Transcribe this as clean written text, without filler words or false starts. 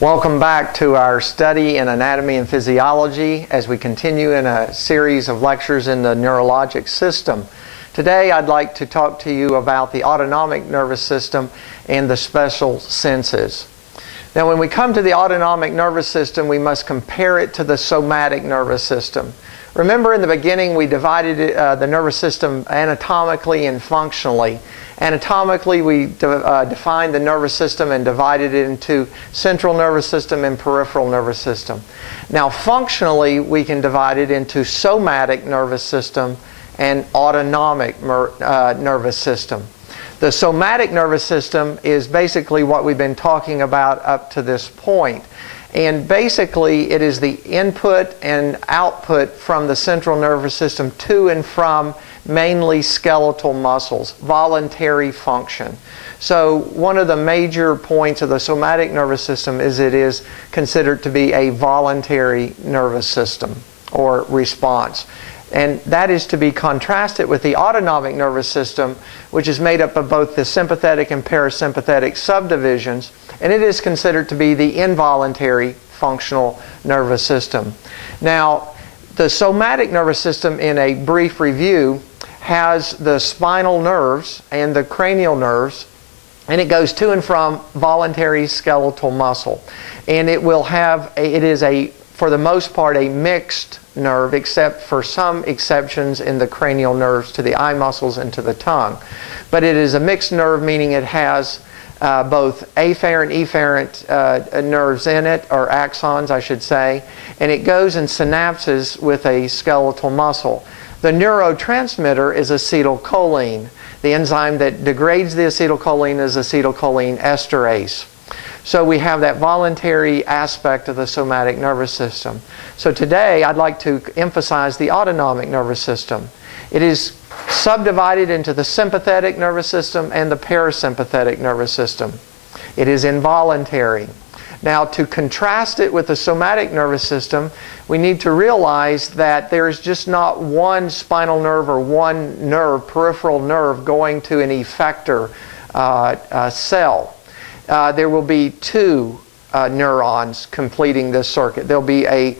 Welcome back to our study in anatomy and physiology as we continue in a series of lectures in the neurologic system. Today I'd like to talk to you about the autonomic nervous system and the special senses. Now when we come to the autonomic nervous system, we must compare it to the somatic nervous system. Remember in the beginning we divided the nervous system anatomically and functionally. Anatomically, we defined the nervous system and divided it into central nervous system and peripheral nervous system. Now, functionally, we can divide it into somatic nervous system and autonomic nervous system. The somatic nervous system is basically what we've been talking about up to this point. And basically, it is the input and output from the central nervous system to and from mainly skeletal muscles, voluntary function. So one of the major points of the somatic nervous system is it is considered to be a voluntary nervous system or response. And that is to be contrasted with the autonomic nervous system, which is made up of both the sympathetic and parasympathetic subdivisions, and it is considered to be the involuntary functional nervous system. Now, the somatic nervous system, in a brief review, has the spinal nerves and the cranial nerves, and it goes to and from voluntary skeletal muscle. And it will have, for the most part, a mixed nerve, except for some exceptions in the cranial nerves to the eye muscles and to the tongue. But it is a mixed nerve, meaning it has both afferent, efferent nerves in it, or axons, I should say, and it goes and synapses with a skeletal muscle. The neurotransmitter is acetylcholine. The enzyme that degrades the acetylcholine is acetylcholine esterase. So we have that voluntary aspect of the somatic nervous system. So today I'd like to emphasize the autonomic nervous system. It is subdivided into the sympathetic nervous system and the parasympathetic nervous system. It is involuntary. Now, to contrast it with the somatic nervous system, we need to realize that there is just not one spinal nerve or one nerve, peripheral nerve, going to an effector cell. There will be two neurons completing this circuit. There will be a